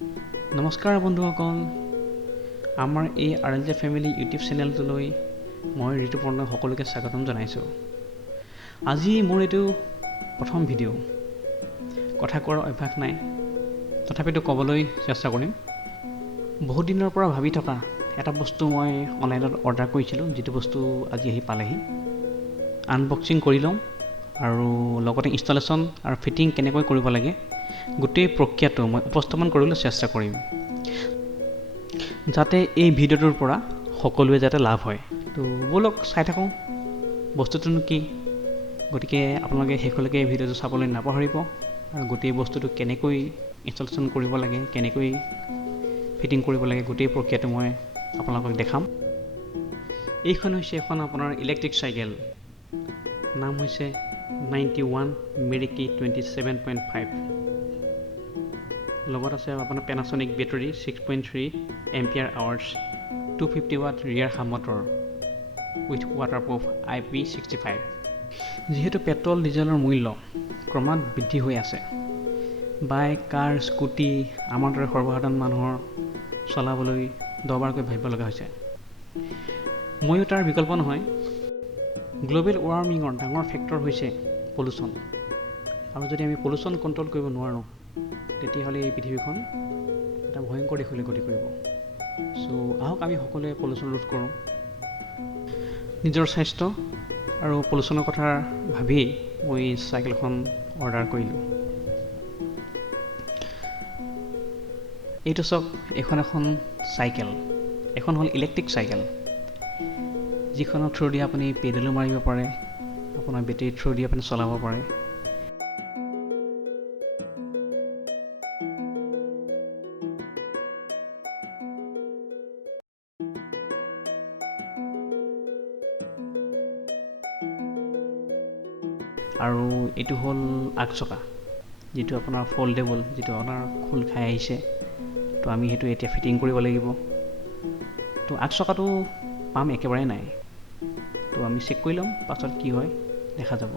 নমস্কাৰ বন্ধুসকল, আমাৰ এই আৰএলজে ফেমিলি ইউটিউব চেনেলটোলৈ মই ঋতুপৰ্ণই সকলোকে স্বাগতম জনাইছোঁ। আজি মোৰ এইটো প্ৰথম ভিডিঅ'। কথা কোৱাৰ অভ্যাস নাই, তথাপিতো ক'বলৈ চেষ্টা কৰিম। বহুত দিনৰ পৰা ভাবি থকা এটা বস্তু মই অনলাইনত অৰ্ডাৰ কৰিছিলোঁ, যিটো বস্তু আজি আহি পালেহি। আনবক্সিং কৰি লওঁ আৰু লগতে ইনষ্টলেশ্যন আৰু ফিটিং কেনেকৈ কৰিব লাগে গোটেই প্ৰক্ৰিয়াটো মই উপস্থাপন কৰিবলৈ চেষ্টা কৰিম, যাতে এই ভিডিঅ'টোৰ পৰা সকলোৱে যাতে লাভ হয়। তো ব'লক চাই থাকোঁ বস্তুটোনো কি। গতিকে আপোনালোকে শেষলৈকে এই ভিডিঅ'টো চাবলৈ নাপাহৰিব আৰু গোটেই বস্তুটো কেনেকৈ ইনষ্টলেশ্যন কৰিব লাগে, কেনেকৈ ফিটিং কৰিব লাগে গোটেই প্ৰক্ৰিয়াটো মই আপোনালোকক দেখাম। এইখন হৈছে এখন আপোনাৰ ইলেক্ট্ৰিক চাইকেল, নাম হৈছে 91 Meraki 27.5। লগত আছে আপোনাৰ Panasonic battery 6.3 ampere hours, 250 watt rear hub motor with waterproof IP65। যিহেতু পেট্ৰল ডিজেলৰ মূল্য ক্ৰমাৎ বৃদ্ধি হৈ আছে, বাইক, কাৰ, স্কুটি আমাৰ দৰে সৰ্বসাধাৰণ মানুহৰ চলাবলৈ দহবাৰকৈ ভাবিব লগা হৈছে। ময়ো তাৰ বিকল্প নহয়। গ্ল'বেল ৱাৰ্মিঙৰ ডাঙৰ ফেক্টৰ হৈছে পলিউশ্যন, আৰু যদি আমি পলিউশ্যন কণ্ট্ৰল কৰিব নোৱাৰোঁ তেতিয়াহ'লে এই পৃথিৱীখন এটা ভয়ংকৰ দিশলৈ গতি কৰিব। চ' আহক আমি সকলোৱে পলিউশ্যন ৰোধ কৰোঁ। নিজৰ স্বাস্থ্য আৰু পলিউশ্যনৰ কথা ভাবিয়েই মই চাইকেলখন অৰ্ডাৰ কৰিলোঁ। এইটো চাওক, এখন চাইকেল, এখন হ'ল ইলেক্ট্ৰিক চাইকেল, যিখনৰ থ্ৰুদি আপুনি পেডেলো মাৰিব পাৰে, আপোনাৰ বেটেৰীৰ থ্ৰুদি আপুনি চলাব পাৰে। আৰু এইটো হ'ল আগচকা, যিটো আপোনাৰ ফল্ডেবল, যিটো আপোনাৰ খোল খাই আহিছে। তো আমি সেইটো এতিয়া ফিটিং কৰিব লাগিব। তো আগচকাটো পাম একেবাৰে নাই, তো আমি চেক কৰি ল'ম, পাছত কি হয় দেখা যাব।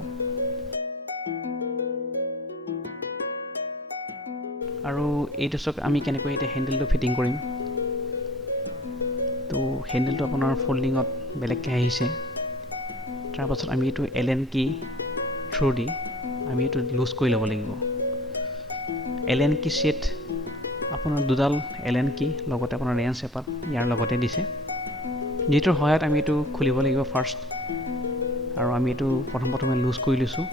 আৰু এইটো চাওক, আমি কেনেকৈ এতিয়া হেণ্ডেলটো ফিটিং কৰিম। তো হেণ্ডেলটো আপোনাৰ ফল্ডিঙত বেলেগকৈ আহিছে। তাৰপাছত আমি এইটো এলেন কি থ্ৰু দি আমি এইটো লুজ কৰি ল'ব লাগিব। এলেন কি ছেট আপোনাৰ দুডাল এলেন কি, লগতে আপোনাৰ ৰেঞ্চ এপাত ইয়াৰ লগতে দিছে, যিটোৰ সহায়ত আমি এইটো খুলিব লাগিব ফাৰ্ষ্ট। আৰু আমি এইটো প্ৰথমে লুজ কৰি লৈছোঁ।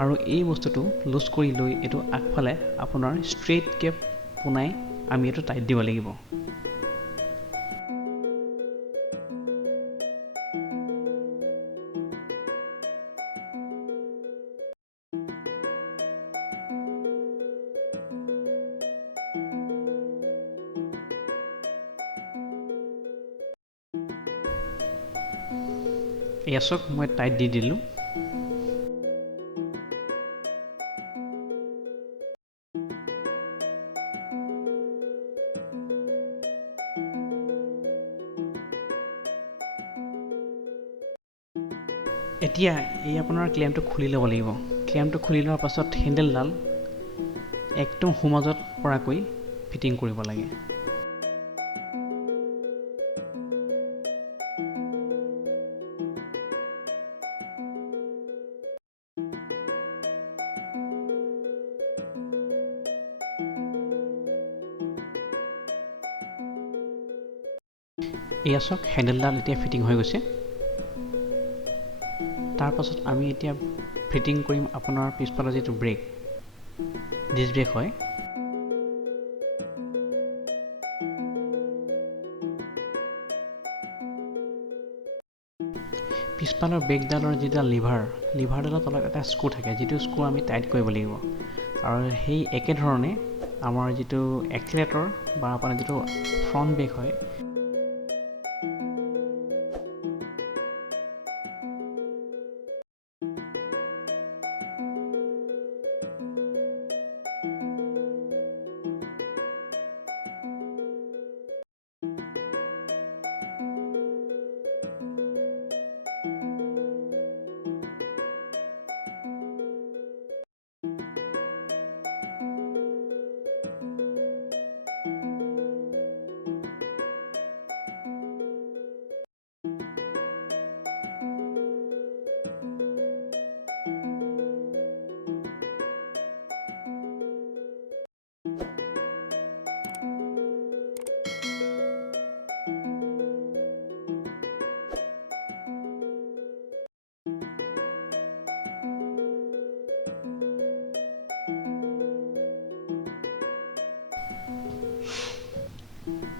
আৰু এই বস্তুটো লুজ কৰি লৈ এইটো আগফালে আপোনাৰ ষ্ট্ৰেইটকৈ পোনাই আমি এইটো টাইট দিব লাগিব। এয়া চাওক, মই টাইট দি দিলোঁ। এতিয়া এই আপোনাৰ ক্লেমটো খুলি ল'ব লাগিব। ক্লেমটো খুলি লোৱাৰ পাছত হেণ্ডেলডাল একদম সোঁমাজত পৰাকৈ ফিটিং কৰিব লাগে। এয়া চাওক, হেণ্ডেলডাল এতিয়া ফিটিং হৈ গৈছে। তাৰপাছত আমি এতিয়া ফিটিং কৰিম আপোনাৰ পিছফালৰ যিটো ব্ৰেক, ডিছ ব্ৰেক হয়। পিছফালৰ ব্ৰেকডালৰ যিডাল লিভাৰডালৰ তলত এটা স্ক্ৰু থাকে, যিটো স্ক্ৰু আমি টাইট কৰিব লাগিব। আৰু সেই একেধৰণে আমাৰ যিটো এক্সিলেটৰ বা আপোনাৰ যিটো ফ্ৰণ্ট ব্ৰেক হয়,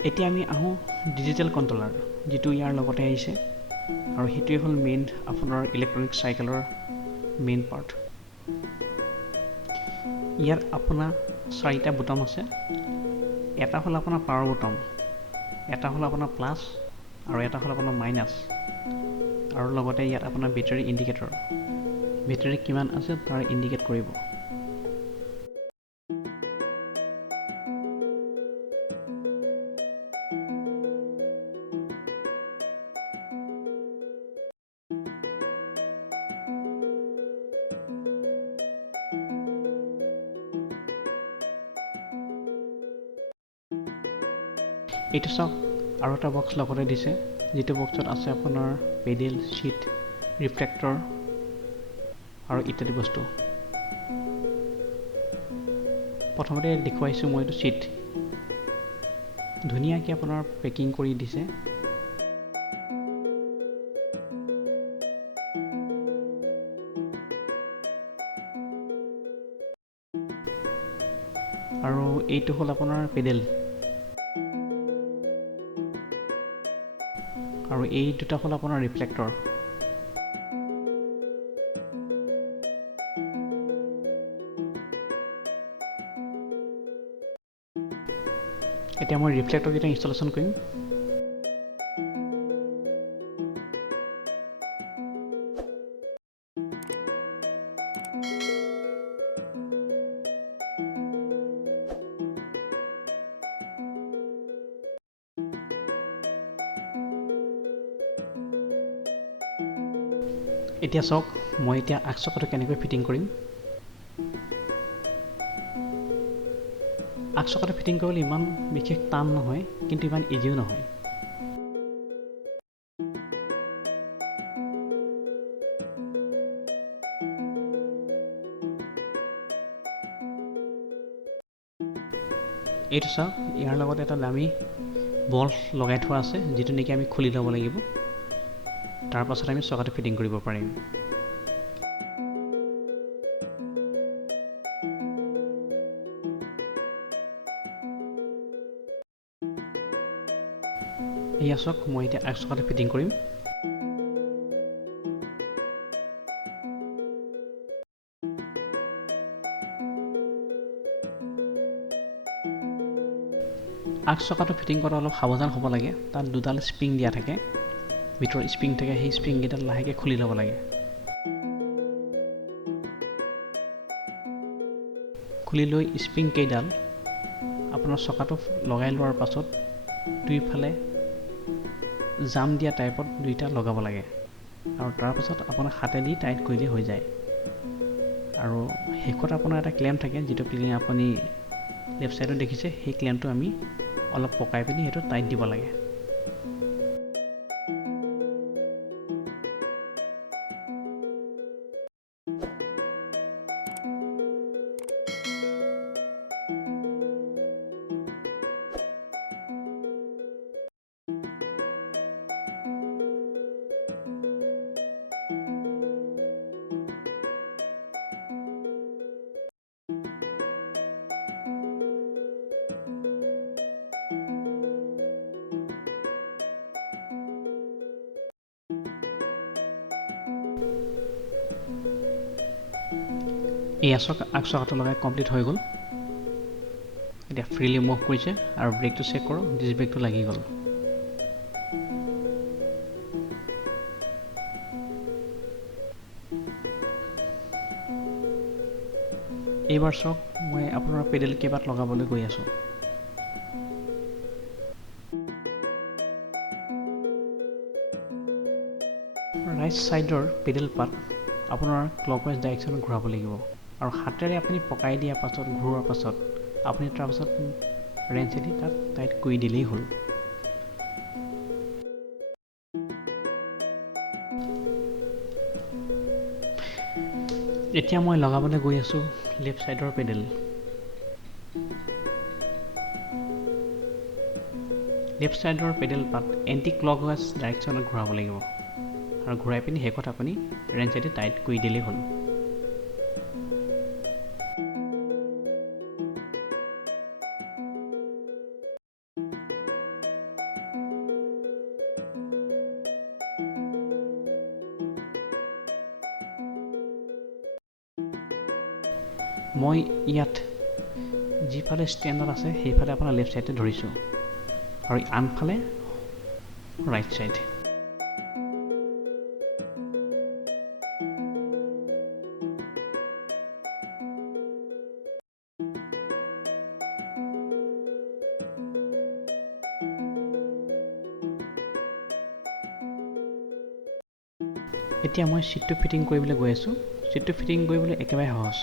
এতিয়া আমি আহোঁ ডিজিটেল কণ্ট্ৰলাৰ, যিটো ইয়াৰ লগতে আহিছে, আৰু সেইটোৱে হ'ল মেইন আপোনাৰ ইলেক্ট্ৰনিক চাইকেলৰ মেইন পাৰ্ট। ইয়াত আপোনাৰ 4টা বুটাম আছে। এটা হ'ল আপোনাৰ পাৱাৰ বুটাম, এটা হ'ল আপোনাৰ প্লাছ, আৰু এটা হ'ল আপোনাৰ মাইনাছ, আৰু লগতে ইয়াত আপোনাৰ বেটাৰী ইণ্ডিকেটৰ, বেটাৰী কিমান আছে তাৰ ইণ্ডিকেট কৰিব। এইটো চাওক, আৰু এটা বক্স লগতে দিছে, যিটো বক্সত আছে আপোনাৰ পেডেল, ছিট, ৰিফ্লেক্টৰ আৰু ইত্যাদি বস্তু। প্ৰথমতে দেখুৱাইছোঁ মই এইটো ছিট, ধুনীয়াকৈ আপোনাৰ পেকিং কৰি দিছে। আৰু এইটো হ'ল আপোনাৰ পেডেল, আৰু এই দুটা হ'ল আপোনাৰ ৰিফ্লেক্টৰ। এতিয়া মই ৰিফ্লেক্টৰকেইটা ইনষ্টলেশ্যন কৰিম। এতিয়া চাওক, মই এতিয়া আগচকাটো কেনেকৈ ফিটিং কৰিম। আগচকাটো ফিটিং কৰিবলৈ ইমান বিশেষ টান নহয়, কিন্তু ইমান ইজিও নহয়। এইটো চাওক, ইয়াৰ লগত এটা দামী বল লগাই থোৱা আছে, যিটো নেকি আমি খুলি ল'ব লাগিব। তাৰ পাছত আমি চকাটো ফিটিং কৰিব পাৰিম। এয়া চাওক, মই এতিয়া আগ চকাটো ফিটিং কৰিম। আগ চকাটো ফিটিং কৰাত অলপ সাৱধান হ'ব লাগে। তাত দুডাল স্প্ৰিং দিয়া থাকে, ভিতৰত স্প্ৰিং থাকে, সেই স্প্ৰিংকেইডাল লাহেকৈ খুলি ল'ব লাগে। খুলি লৈ স্প্ৰিংকেইডাল আপোনাৰ চকাটো লগাই লোৱাৰ পাছত দুইফালে জাম দিয়া টাইপত দুইটা লগাব লাগে, আৰু তাৰপাছত আপোনাৰ হাতেদি টাইট কৰিলে হৈ যায়। আৰু শেষত আপোনাৰ এটা ক্লেম্প থাকে, যিটো ক্লেম্প আপুনি লেফ্ট ছাইডত দেখিছে, সেই ক্লেম্পটো আমি অলপ পকাই পিনি সেইটো টাইট দিব লাগে। এই আগ চকাটো লগাই কমপ্লিট হৈ গ'ল। এতিয়া ফ্ৰীলি মুভ কৰিছে, আৰু ব্ৰেকটো চেক কৰোঁ, ডিছ ব্ৰেকটো লাগি গ'ল। এইবাৰ চাওক, মই আপোনাৰ পেডেল কেইবাত লগাবলৈ গৈ আছোঁ। ৰাইট ছাইডৰ পেডেল পাত আপোনাৰ ক্লকৱাইজ ডাইৰেকশ্যনত ঘূৰাব লাগিব, আৰু হাতেৰে আপুনি পকাই দিয়াৰ পাছত, ঘূৰোৱাৰ পাছত আপুনি তাৰপাছত ৰেঞ্চেদি তাত টাইট কৰি দিলেই হ'ল। এতিয়া মই লগাবলৈ গৈ আছোঁ লেফ্ট ছাইডৰ পেডেল। লেফ্ট ছাইডৰ পেডেল পাত এণ্টি ক্লকৱাইজ ডাইৰেকশ্যনত ঘূৰাব লাগিব, আৰু ঘূৰাই পিনি শেষত আপুনি ৰেঞ্চেদি টাইট কৰি দিলেই হ'ল। মই ইয়াত যিফালে ষ্টেণ্ডত আছে সেইফালে আপোনাৰ লেফ্ট ছাইডে ধৰিছোঁ আৰু আনফালে ৰাইট ছাইড। এতিয়া মই ছিটটো ফিটিং কৰিবলৈ গৈ আছোঁ। ছিটটো ফিটিং কৰিবলৈ একেবাৰে সহজ।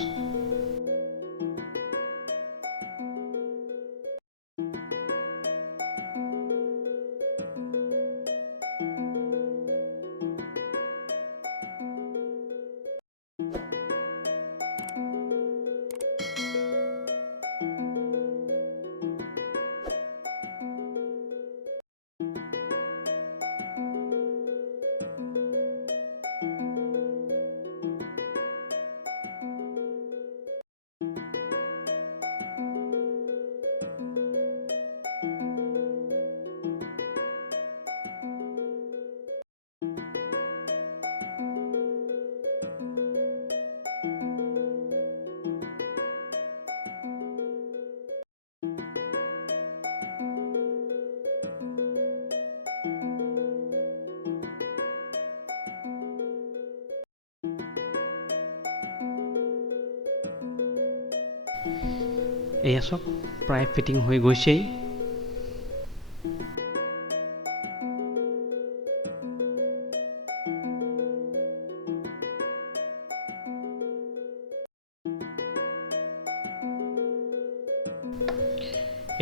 এয়া চাওক, প্ৰায় ফিটিং হৈ গৈছেই।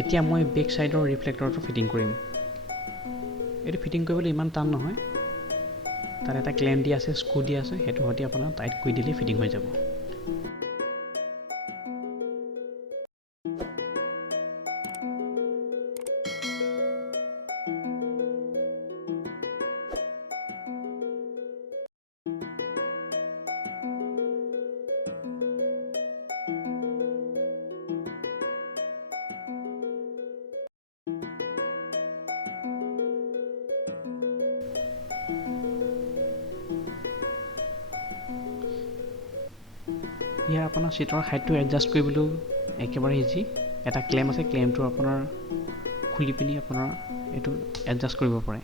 এতিয়া মই বেক ছাইডৰ ৰিফ্লেক্টৰটো ফিটিং কৰিম। এইটো ফিটিং কৰিবলৈ ইমান টান নহয়। তাত এটা ক্লেম দিয়া আছে, স্ক্ৰু দিয়া আছে, সেইটো সৈতে আপোনাৰ টাইট কৰি দিলে ফিটিং হৈ যাব। ইয়াৰ আপোনাৰ ছিটৰ হাইটটো এডজাষ্ট কৰিবলৈও একেবাৰে ইজি। এটা ক্লেম আছে, ক্লেমটো আপোনাৰ খুলি পিনি আপোনাৰ এইটো এডজাষ্ট কৰিব পাৰে।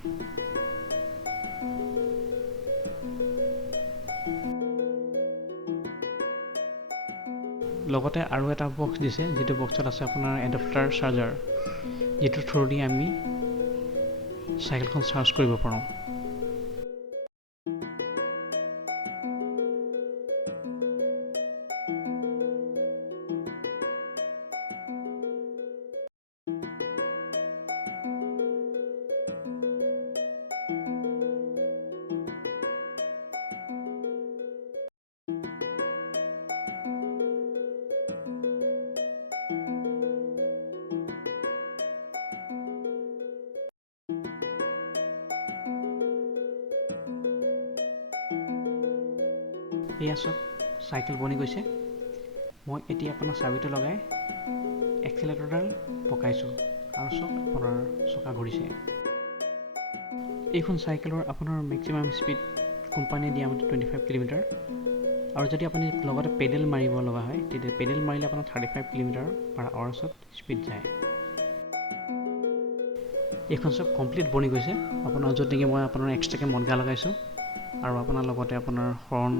লগতে আৰু এটা বক্স দিছে, যিটো বক্সত আছে আপোনাৰ এডাপ্টাৰ চাৰ্জাৰ, যিটোৰ থ্ৰুদি আমি চাইকেলখন চাৰ্জ কৰিব পাৰোঁ। এয়া চাওক, চাইকেল বনি গৈছে। মই এতিয়া আপোনাৰ চাবিটো লগাই এক্সিলেটৰডাল পকাইছোঁ আৰু চাওক আপোনাৰ চকা ঘূৰিছে। এইখন চাইকেলৰ আপোনাৰ মেক্সিমাম স্পীড কোম্পানীয়ে দিয়া মতে 25 কিলোমিটাৰ, আৰু যদি আপুনি লগতে পেডেল মাৰিব লগা হয় তেতিয়া পেডেল মাৰিলে আপোনাৰ 35 কিলোমিটাৰ/আৱাৰ্ছত স্পীড যায়। এইখন চব কমপ্লিট বনি গৈছে। আপোনাৰ য'ত নেকি মই আপোনাৰ এক্সট্ৰাকৈ মদগা লগাইছোঁ আৰু আপোনাৰ লগতে আপোনাৰ হৰ্ণ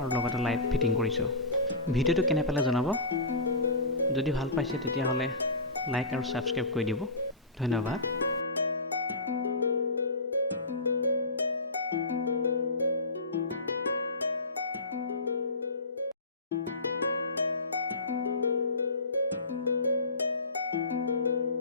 আৰু লগতে লাইট ফিটিং কৰিছোঁ। ভিডিঅ'টো কেনে পালে জনাব। যদি ভাল পাইছে তেতিয়াহ'লে লাইক আৰু ছাবস্ক্ৰাইব কৰি দিব। ধন্যবাদ।